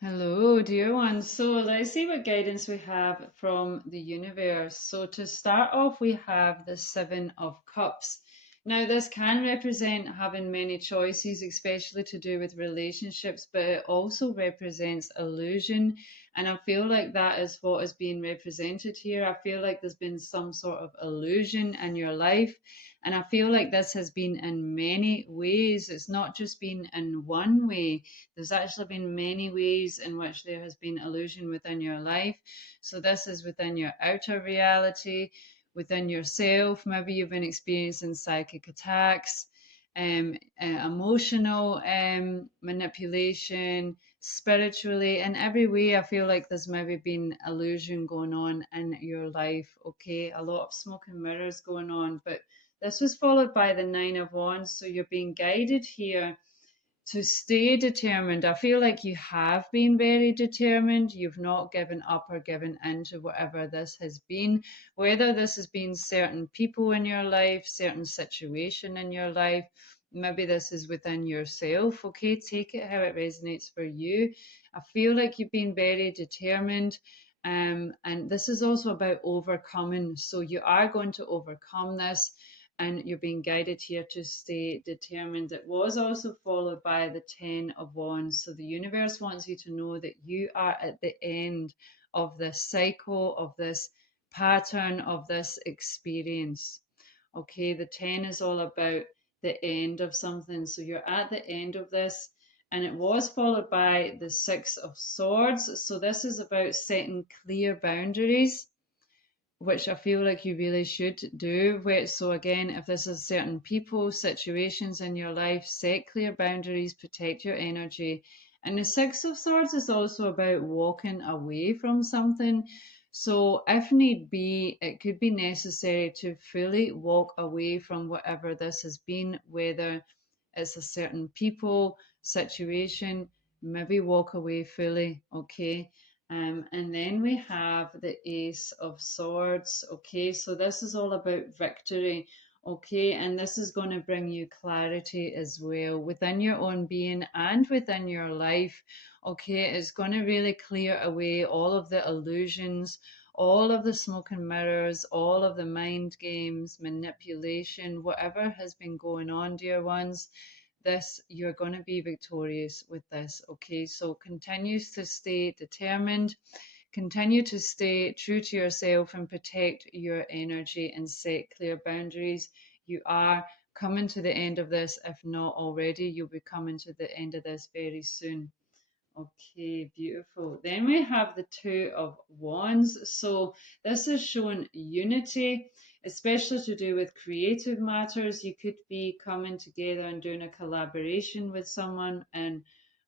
Hello, dear one. So let's see what guidance we have from the universe. So to start off, we have the Seven of Cups. Now, this can represent having many choices, especially to do with relationships, but it also represents illusion. And I feel like that is what is being represented here. I feel like there's been some sort of illusion in your life. And I feel like this has been in many ways. It's not just been in one way. There's actually been many ways in which there has been illusion within your life. So this is within your outer reality, within yourself. Maybe you've been experiencing psychic attacks, emotional manipulation, spiritually, in every way. I feel like there's maybe been illusion going on in your life. Okay, a lot of smoke and mirrors going on, but this was followed by the Nine of Wands. So you're being guided here to stay determined. I feel like you have been very determined. You've not given up or given in to whatever this has been, whether this has been certain people in your life, certain situation in your life. Maybe this is within yourself. Okay, take it how it resonates for you. I feel like you've been very determined. And this is also about overcoming. So you are going to overcome this and you're being guided here to stay determined. It was also followed by the Ten of Wands. So the universe wants you to know that you are at the end of this cycle, of this pattern, of this experience. Okay, the 10 is all about the end of something. So you're at the end of this. And it was followed by the Six of Swords. So this is about setting clear boundaries, which I feel like you really should do. So again, if this is certain people, situations in your life, set clear boundaries, protect your energy. And the Six of Swords is also about walking away from something. So if need be, it could be necessary to fully walk away from whatever this has been, whether it's a certain people, situation, maybe walk away fully, okay? And then we have the Ace of Swords. Okay, so this is all about victory. Okay, and this is going to bring you clarity as well within your own being and within your life. Okay, it's going to really clear away all of the illusions, all of the smoke and mirrors, all of the mind games, manipulation, whatever has been going on, dear ones. This, you're going to be victorious with this. Okay, so continues to stay determined, continue to stay true to yourself and protect your energy and set clear boundaries. You are coming to the end of this. If not already, you'll be coming to the end of this very soon. Okay, beautiful. Then we have the Two of Wands. So this is showing unity, especially to do with creative matters. You could be coming together and doing a collaboration with someone in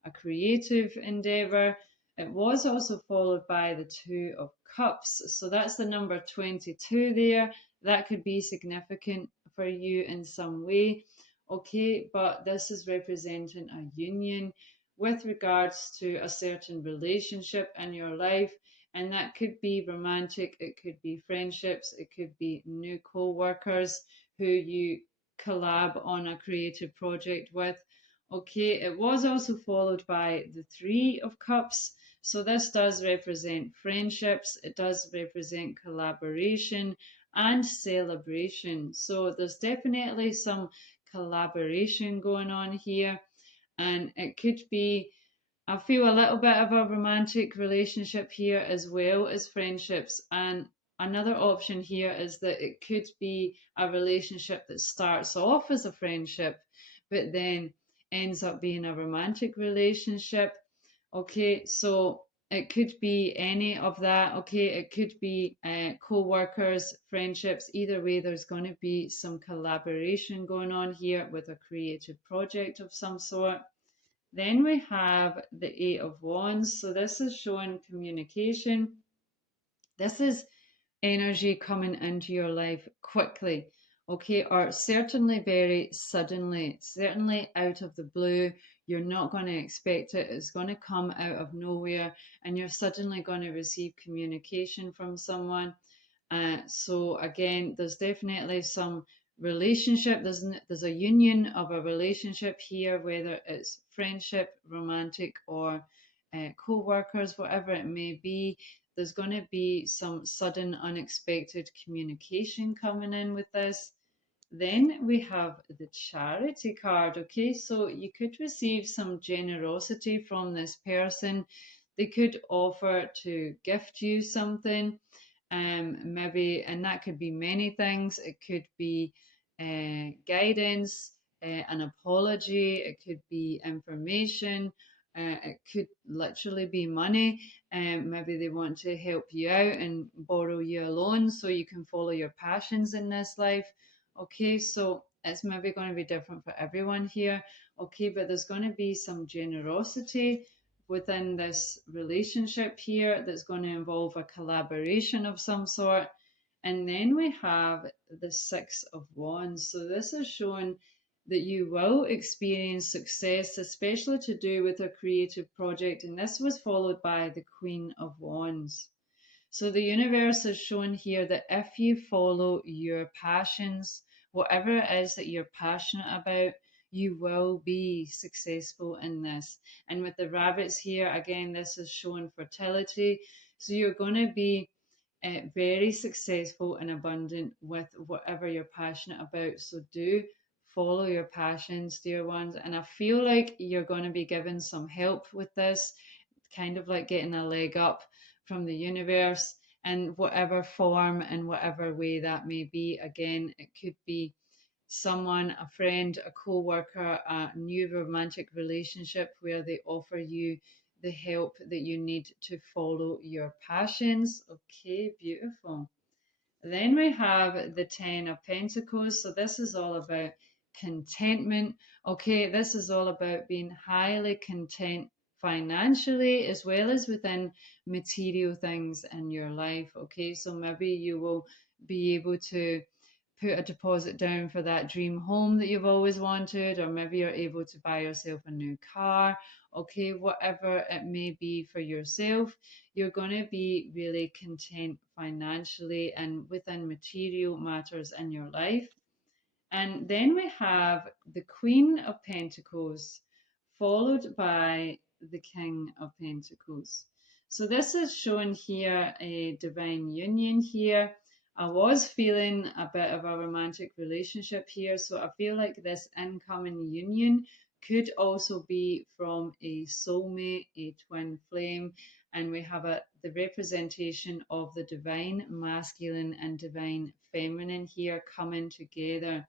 a creative endeavor. It was also followed by the Two of Cups. So that's the number 22 there. That could be significant for you in some way. Okay, but this is representing a union with regards to a certain relationship in your life. And that could be romantic, it could be friendships, it could be new co workers who you collab on a creative project with. Okay, it was also followed by the Three of Cups. So this does represent friendships, it does represent collaboration and celebration. So there's definitely some collaboration going on here, and it could be, I feel, a little bit of a romantic relationship here as well as friendships. And another option here is that it could be a relationship that starts off as a friendship but then ends up being a romantic relationship. Okay, so it could be any of that. Okay, it could be co-workers, friendships. Either way, there's going to be some collaboration going on here with a creative project of some sort. Then we have the Eight of Wands. So this is showing communication. This is energy coming into your life quickly, okay, or certainly very suddenly, certainly out of the blue. You're not going to expect it. It's going to come out of nowhere, and you're suddenly going to receive communication from someone. So again, there's definitely some relationship. There's a union of a relationship here, whether it's friendship, romantic, or co-workers, whatever it may be. There's going to be some sudden unexpected communication coming in with this. Then we have the charity card. Okay, so you could receive some generosity from this person. They could offer to gift you something, maybe, and that could be many things. It could be guidance, an apology, it could be information, it could literally be money. Maybe they want to help you out and borrow you a loan so you can follow your passions in this life. Okay, so it's maybe going to be different for everyone here. Okay, but there's going to be some generosity within this relationship here that's going to involve a collaboration of some sort. And then we have the Six of Wands. So this is showing that you will experience success, especially to do with a creative project. And this was followed by the Queen of Wands. So the universe is showing here that if you follow your passions, whatever it is that you're passionate about, you will be successful in this. And with the rabbits here, again, this is showing fertility. So you're going to be very successful and abundant with whatever you're passionate about. So do follow your passions, dear ones. And I feel like you're going to be given some help with this, kind of like getting a leg up from the universe in whatever form and whatever way that may be. Again, it could be someone, a friend, a co-worker, a new romantic relationship where they offer you the help that you need to follow your passions. Okay, beautiful. Then we have the Ten of Pentacles. So this is all about contentment. Okay, this is all about being highly content financially as well as within material things in your life. Okay, so maybe you will be able to put a deposit down for that dream home that you've always wanted, or maybe you're able to buy yourself a new car. Okay, whatever it may be for yourself, you're going to be really content financially and within material matters in your life. And then we have the Queen of Pentacles, followed by the King of Pentacles. So this is showing here a divine union here. I was feeling a bit of a romantic relationship here, so I feel like this incoming union could also be from a soulmate, a twin flame, and we have the representation of the divine masculine and divine feminine here coming together.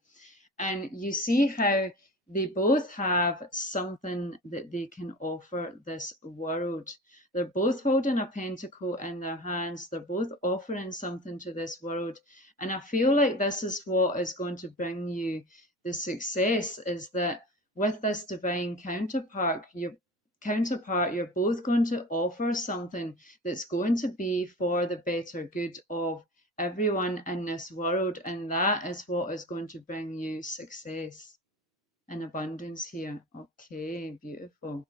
And you see how they both have something that they can offer this world. They're both holding a pentacle in their hands. They're both offering something to this world. And I feel like this is what is going to bring you the success, is that with this divine counterpart, you're both going to offer something that's going to be for the better good of everyone in this world, and that is what is going to bring you success and abundance here. Okay, beautiful.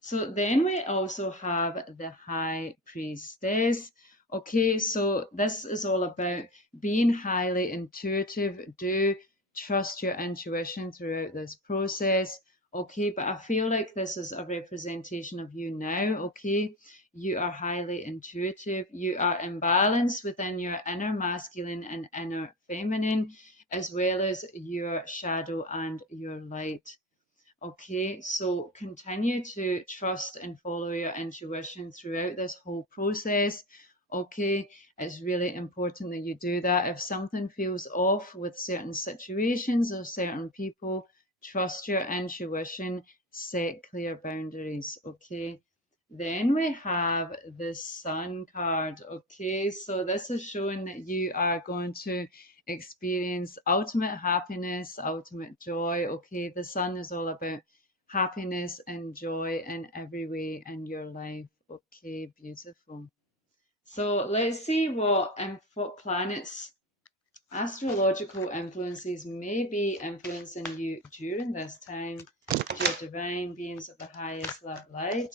So then we also have the High Priestess. Okay, so this is all about being highly intuitive. Do trust your intuition throughout this process. Okay, but I feel like this is a representation of you now. Okay, you are highly intuitive. You are in balance within your inner masculine and inner feminine, as well as your shadow and your light. Okay, so continue to trust and follow your intuition throughout this whole process. Okay, it's really important that you do that. If something feels off with certain situations or certain people, trust your intuition, set clear boundaries. Okay, then we have the Sun card. Okay, so this is showing that you are going to experience ultimate happiness, ultimate joy. Okay, the Sun is all about happiness and joy in every way in your life. Okay, beautiful. So let's see what planets, astrological influences may be influencing you during this time. Dear divine beings of the highest love light,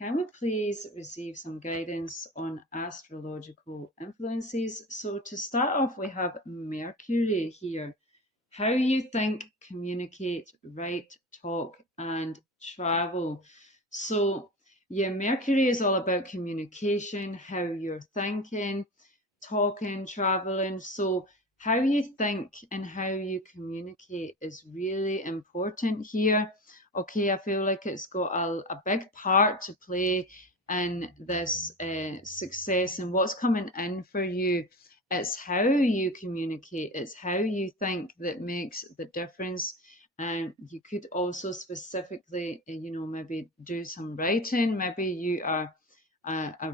can we please receive some guidance on astrological influences? So, to start off, we have Mercury here. How you think, communicate, write, talk, and travel. So, Yeah, Mercury is all about communication, how you're thinking, talking, traveling. So, how you think and how you communicate is really important here. Okay, I feel like it's got a big part to play in this success and what's coming in for you. It's how you communicate, it's how you think that makes the difference. And you could also specifically, maybe do some writing. Maybe you are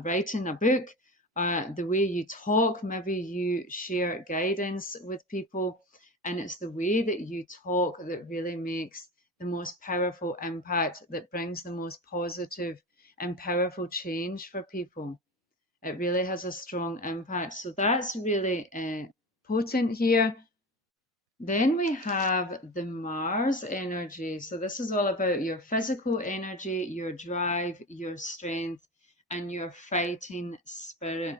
writing a book, the way you talk, maybe you share guidance with people, and it's the way that you talk that really makes the most powerful impact, that brings the most positive and powerful change for people. It really has a strong impact. So that's really potent here. Then we have the Mars energy. So this is all about your physical energy, your drive, your strength, and your fighting spirit.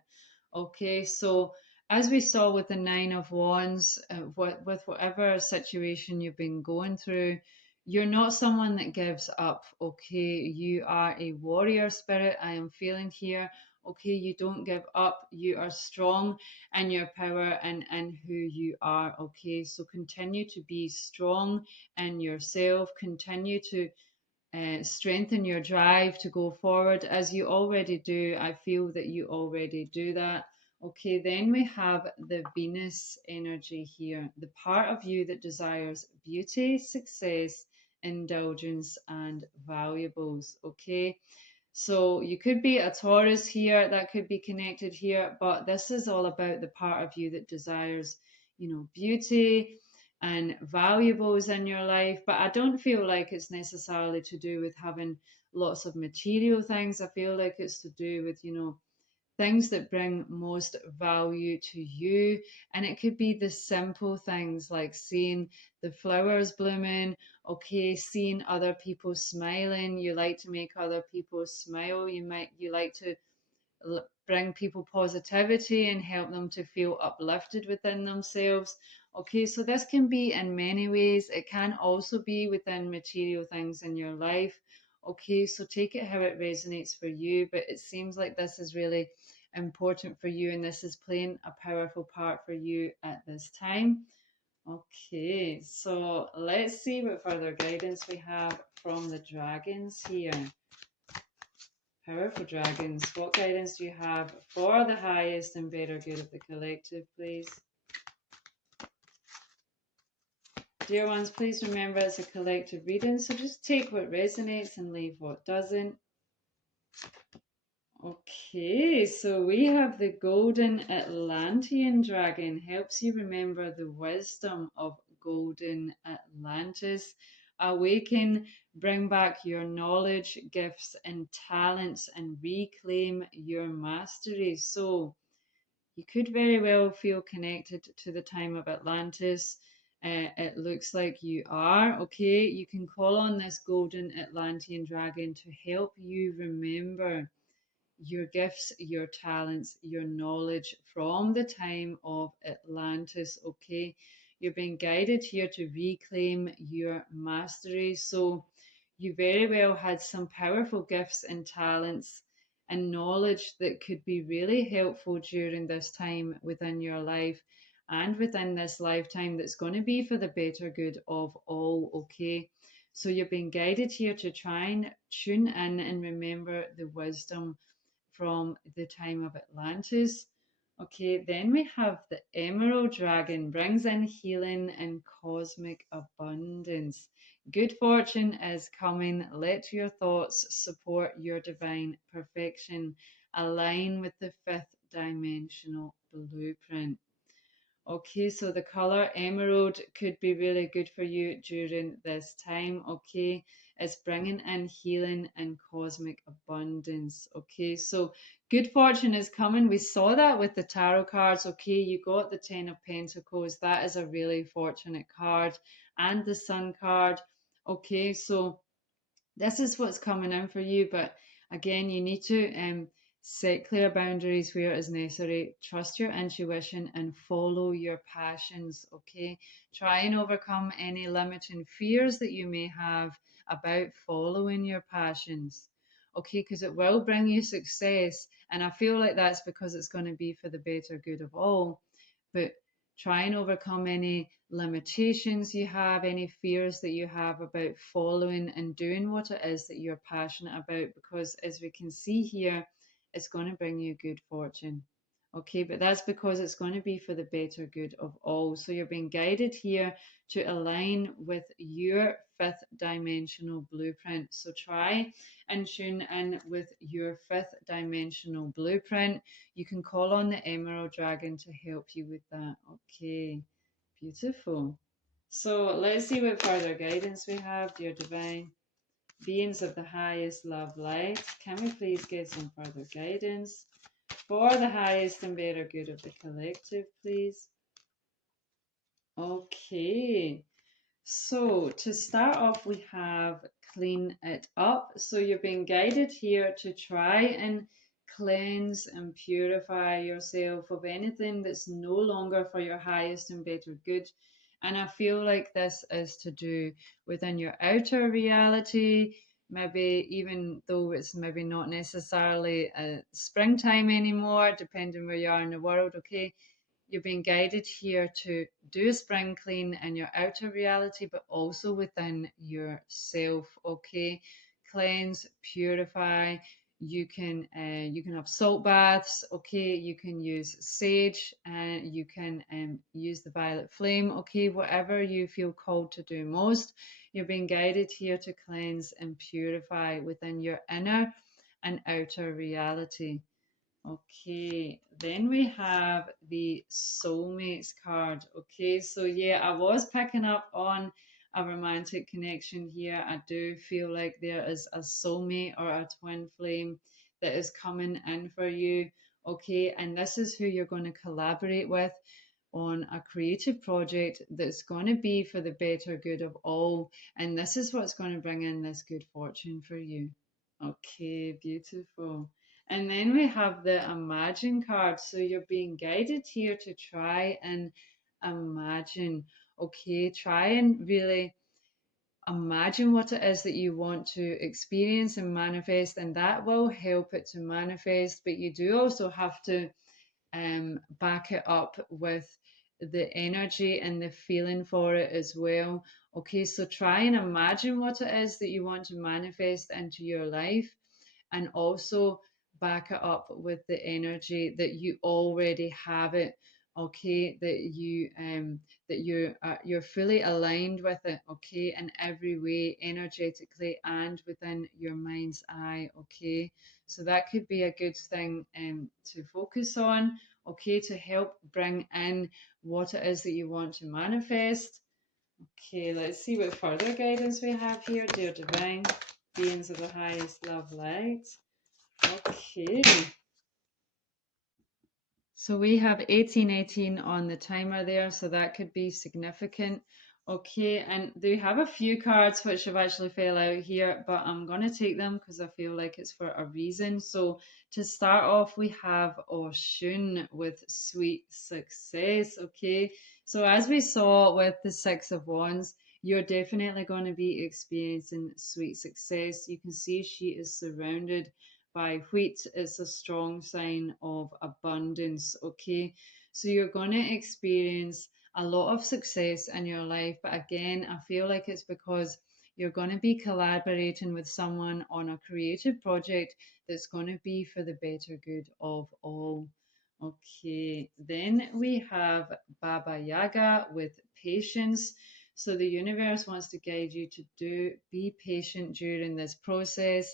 Okay, so as we saw with the Nine of Wands, with whatever situation you've been going through, you're not someone that gives up. Okay, you are a warrior spirit. I am feeling here. Okay, you don't give up. You are strong and your power and who you are. Okay, so continue to be strong in yourself, continue to strengthen your drive to go forward as you already do. I feel that you already do that. Okay, then we have the Venus energy here, the part of you that desires beauty, success, indulgence, and valuables. Okay, so you could be a Taurus here, that could be connected here, but this is all about the part of you that desires, beauty and valuables in your life. But I don't feel like it's necessarily to do with having lots of material things. I feel like it's to do with, things that bring most value to you. And it could be the simple things like seeing the flowers blooming, okay, seeing other people smiling. You like to make other people smile. You like to bring people positivity and help them to feel uplifted within themselves. Okay, so this can be in many ways. It can also be within material things in your life. Okay, so take it how it resonates for you, but it seems like this is really important for you and this is playing a powerful part for you at this time. Okay, so let's see what further guidance we have from the dragons here. Powerful dragons, what guidance do you have for the highest and better good of the collective, please? Dear ones, please remember it's a collective reading, so just take what resonates and leave what doesn't. Okay, so we have the Golden Atlantean Dragon, helps you remember the wisdom of Golden Atlantis. Awaken, bring back your knowledge, gifts, and talents, and reclaim your mastery. So, you could very well feel connected to the time of Atlantis. It looks like you are. Okay, you can call on this golden Atlantean dragon to help you remember your gifts, your talents, your knowledge from the time of Atlantis. Okay, you're being guided here to reclaim your mastery. So, you very well had some powerful gifts and talents and knowledge that could be really helpful during this time within your life and within this lifetime that's going to be for the better good of all. Okay, so you're being guided here to try and tune in and remember the wisdom from the time of Atlantis. Okay, then we have the Emerald Dragon, brings in healing and cosmic abundance. Good fortune is coming. Let your thoughts support your divine perfection. Align with the fifth dimensional blueprint. Okay, so the color emerald could be really good for you during this time. Okay, it's bringing in healing and cosmic abundance. Okay, so good fortune is coming. We saw that with the tarot cards. Okay, you got the Ten of Pentacles. That is a really fortunate card, and the Sun card. Okay, so this is what's coming in for you. But again, you need to set clear boundaries where it is necessary. Trust your intuition and follow your passions. Okay, try and overcome any limiting fears that you may have about following your passions. okay, because it will bring you success. And I feel like that's because it's going to be for the better good of all. But try and overcome any limitations you have, any fears that you have about following and doing what it is that you're passionate about, because as we can see here, it's going to bring you good fortune. Okay, but that's because it's going to be for the better good of all. So you're being guided here to align with your fifth dimensional blueprint. So try and tune in with your fifth dimensional blueprint. You can call on the Emerald Dragon to help you with that. Okay, beautiful. So let's see what further guidance we have, dear divine beings of the highest love light. Can we please get some further guidance for the highest and better good of the collective, please? Okay. So to start off, we have clean it up. So you're being guided here to try and cleanse and purify yourself of anything that's no longer for your highest and better good. And I feel like this is to do within your outer reality, maybe even though it's maybe not necessarily springtime anymore, depending where you are in the world, okay? You're being guided here to do a spring clean in your outer reality, but also within yourself. Okay, cleanse, purify. You can have salt baths. Okay, you can use sage, and you can use the violet flame. Okay, whatever you feel called to do most. You're being guided here to cleanse and purify within your inner and outer reality. Okay, then we have the soulmates card. Okay, so yeah, I was picking up on a romantic connection here. I do feel like there is a soulmate or a twin flame that is coming in for you. Okay, and this is who you're going to collaborate with on a creative project that's going to be for the better good of all. And this is what's going to bring in this good fortune for you. Okay, beautiful. And then we have the Imagine card. So you're being guided here to try and imagine. Okay, try and really imagine what it is that you want to experience and manifest, and that will help it to manifest. But you do also have to back it up with the energy and the feeling for it as well. Okay, so try and imagine what it is that you want to manifest into your life, and also back it up with the energy that you already have it. Okay, that you're fully aligned with it. Okay, in every way, energetically and within your mind's eye. Okay, so that could be a good thing to focus on. Okay, to help bring in what it is that you want to manifest. Okay, let's see what further guidance we have here, dear divine beings of the highest love light. Okay. So we have 1818 on the timer there, so that could be significant. Okay, and they have a few cards which have actually fell out here, but I'm going to take them because I feel like it's for a reason. So to start off, we have Oshun with sweet success. Okay, so as we saw with the Six of Wands, you're definitely going to be experiencing sweet success. You can see she is surrounded by wheat. Is a strong sign of abundance. Okay, so you're going to experience a lot of success in your life, but again, I feel like it's because you're going to be collaborating with someone on a creative project that's going to be for the better good of all. Okay, then we have Baba Yaga with patience. So the universe wants to guide you to be patient during this process.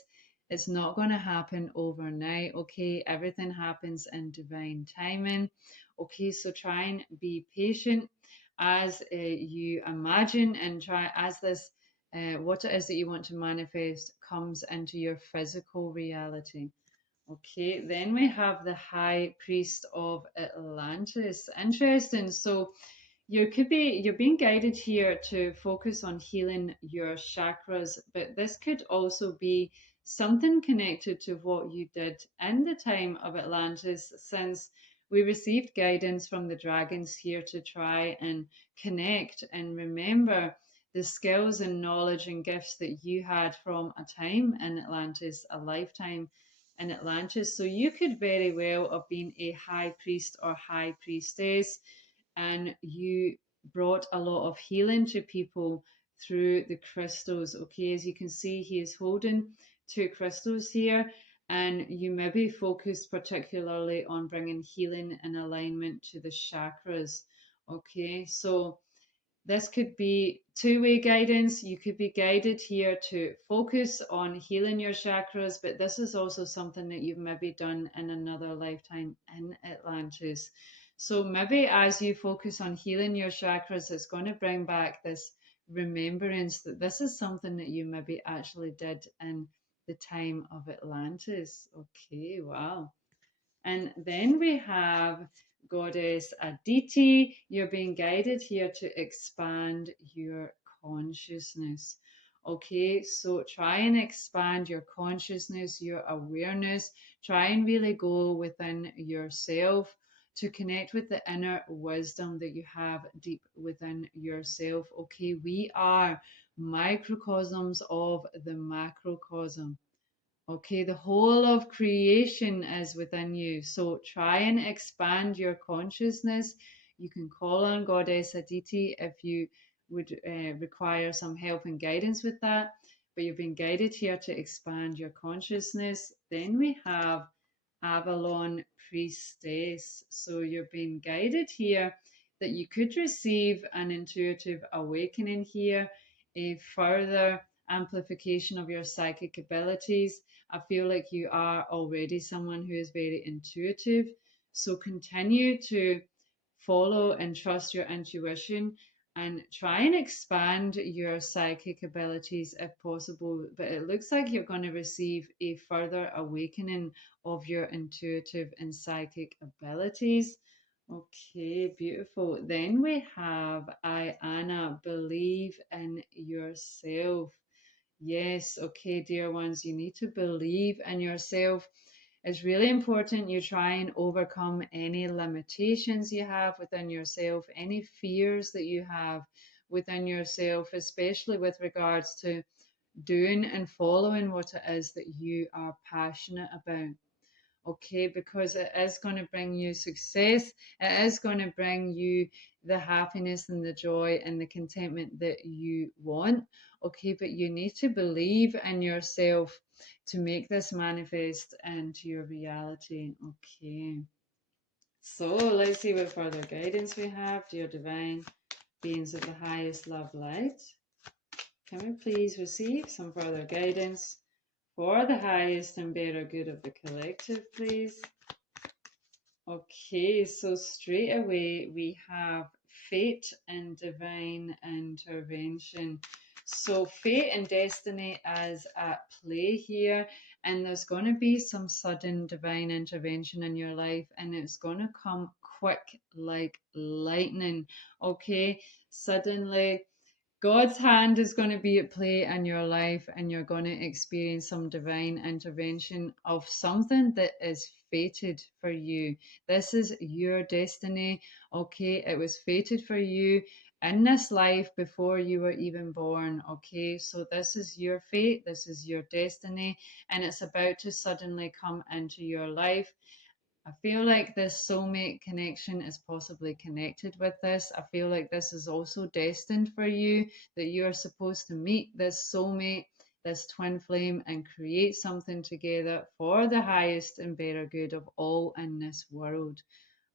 It's not going to happen overnight. Okay, everything happens in divine timing. Okay, so try and be patient as you imagine and try as this what it is that you want to manifest comes into your physical reality. Okay, then we have the High Priest of Atlantis. Interesting. So you're being guided here to focus on healing your chakras, but this could also be something connected to what you did in the time of Atlantis, since we received guidance from the dragons here to try and connect and remember the skills and knowledge and gifts that you had from a time in Atlantis, a lifetime in Atlantis. So you could very well have been a high priest or high priestess, and you brought a lot of healing to people through the crystals. Okay, as you can see, he is holding two crystals here, and you maybe focus particularly on bringing healing and alignment to the chakras. Okay, so this could be two-way guidance. You could be guided here to focus on healing your chakras, but this is also something that you've maybe done in another lifetime in Atlantis. So maybe as you focus on healing your chakras, it's going to bring back this remembrance that this is something that you maybe actually did in the time of Atlantis. Okay, wow. And then we have Goddess Aditi. You're being guided here to expand your consciousness. Okay, so try and expand your consciousness, your awareness. Try and really go within yourself to connect with the inner wisdom that you have deep within yourself. Okay, we are microcosms of the macrocosm. Okay, the whole of creation is within you. So try and expand your consciousness. You can call on Goddess Aditi if you would require some help and guidance with that. But you've been guided here to expand your consciousness. Then we have Avalon Priestess. So you're being guided here that you could receive an intuitive awakening here, a further amplification of your psychic abilities. I feel like you are already someone who is very intuitive. So continue to follow and trust your intuition and try and expand your psychic abilities if possible. But it looks like you're going to receive a further awakening of your intuitive and psychic abilities. Okay, beautiful. Then we have Ayana, believe in yourself. Yes, okay, dear ones, you need to believe in yourself. It's really important you try and overcome any limitations you have within yourself, any fears that you have within yourself, especially with regards to doing and following what it is that you are passionate about. Okay, because it is going to bring you success, it is going to bring you the happiness and the joy and the contentment that you want. Okay, but you need to believe in yourself to make this manifest into your reality. Okay, so let's see what further guidance we have. Dear divine beings of the highest love light, can we please receive some further guidance for the highest and better good of the collective, please? Okay, so straight away we have fate and divine intervention. So fate and destiny is at play here, and there's going to be some sudden divine intervention in your life, and it's going to come quick like lightning. Okay, suddenly God's hand is going to be at play in your life, and you're going to experience some divine intervention of something that is fated for you. This is your destiny. Okay, it was fated for you in this life before you were even born. Okay, so this is your fate, this is your destiny, and it's about to suddenly come into your life. I feel like this soulmate connection is possibly connected with this. I feel like this is also destined for you, that you are supposed to meet this soulmate, this twin flame, and create something together for the highest and better good of all in this world.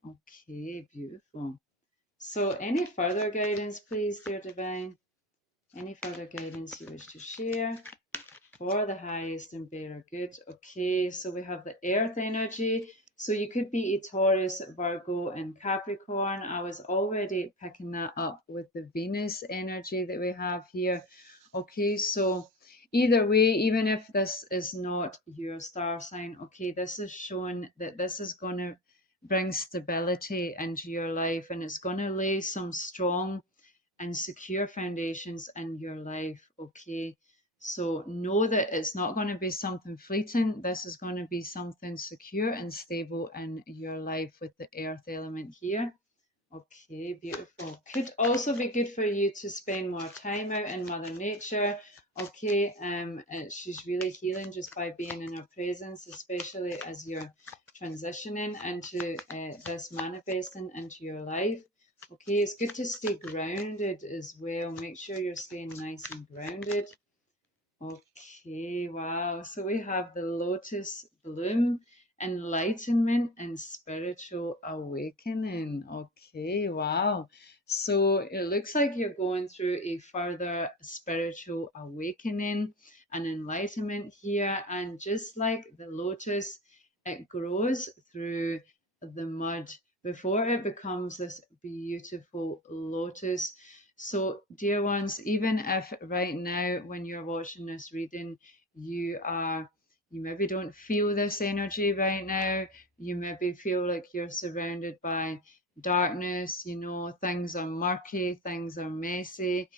Okay, beautiful. So, any further guidance, please, dear divine? Any further guidance you wish to share for the highest and better good? Okay, so we have the earth energy. So you could be a Taurus, Virgo, and Capricorn. I was already picking that up with the Venus energy that we have here. Okay, so either way, even if this is not your star sign, okay, this is showing that this is going to bring stability into your life, and it's going to lay some strong and secure foundations in your life. Okay, so know that it's not going to be something fleeting. This is going to be something secure and stable in your life with the earth element here. Okay, beautiful. Could also be good for you to spend more time out in Mother Nature. Okay, she's really healing just by being in her presence, especially as you're transitioning into this manifesting into your life. Okay, it's good to stay grounded as well. Make sure you're staying nice and grounded. Okay, wow. So we have the lotus bloom, enlightenment, and spiritual awakening. Okay, wow. So it looks like you're going through a further spiritual awakening and enlightenment here. And just like the lotus, it grows through the mud before it becomes this beautiful lotus. So, dear ones, even if right now, when you're watching this reading, you maybe don't feel this energy right now, you maybe feel like you're surrounded by darkness, things are murky, things are messy,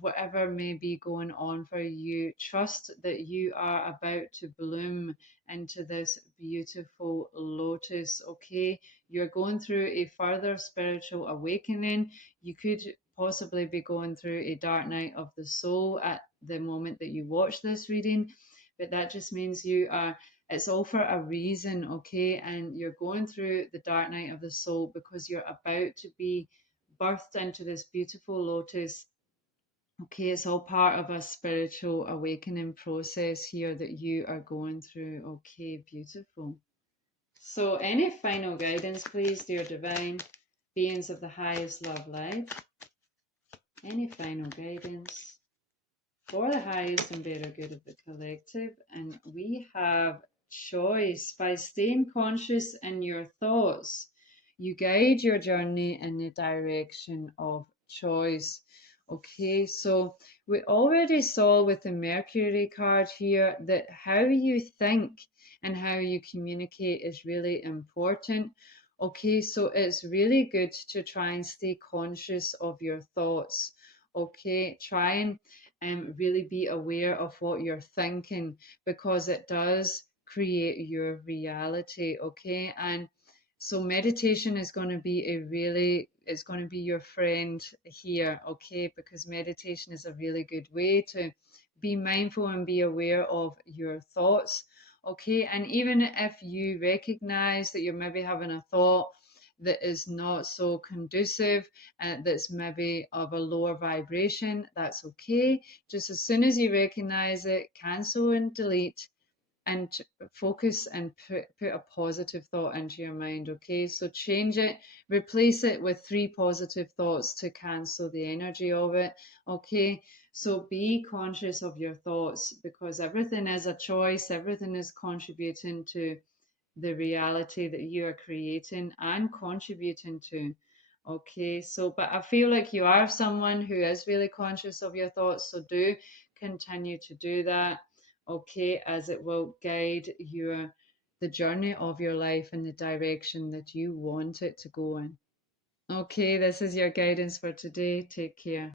whatever may be going on for you, trust that you are about to bloom into this beautiful lotus, okay? You're going through a further spiritual awakening. You could possibly be going through a dark night of the soul at the moment that you watch this reading, but that just means it's all for a reason, okay? And you're going through the dark night of the soul because you're about to be birthed into this beautiful lotus. Okay, it's all part of a spiritual awakening process here that you are going through. Okay, beautiful. So, any final guidance, please, dear divine beings of the highest love light? Any final guidance for the highest and better good of the collective? And we have choice. By staying conscious in your thoughts, you guide your journey in the direction of choice. Okay, so we already saw with the Mercury card here that how you think and how you communicate is really important. Okay, so it's really good to try and stay conscious of your thoughts. Okay, try and really be aware of what you're thinking because it does create your reality. Okay, and so meditation is going to be it's going to be your friend here. Okay, because meditation is a really good way to be mindful and be aware of your thoughts. Okay, and even if you recognize that you're maybe having a thought that is not so conducive, that's maybe of a lower vibration, that's okay. Just as soon as you recognize it, cancel and delete and focus and put a positive thought into your mind. Okay, so change it, replace it with three positive thoughts to cancel the energy of it. Okay, so be conscious of your thoughts because everything is a choice, everything is contributing to the reality that you are creating and contributing to. Okay, so but I feel like you are someone who is really conscious of your thoughts, so do continue to do that. Okay, as it will guide the journey of your life in the direction that you want it to go in. Okay, this is your guidance for today. Take care.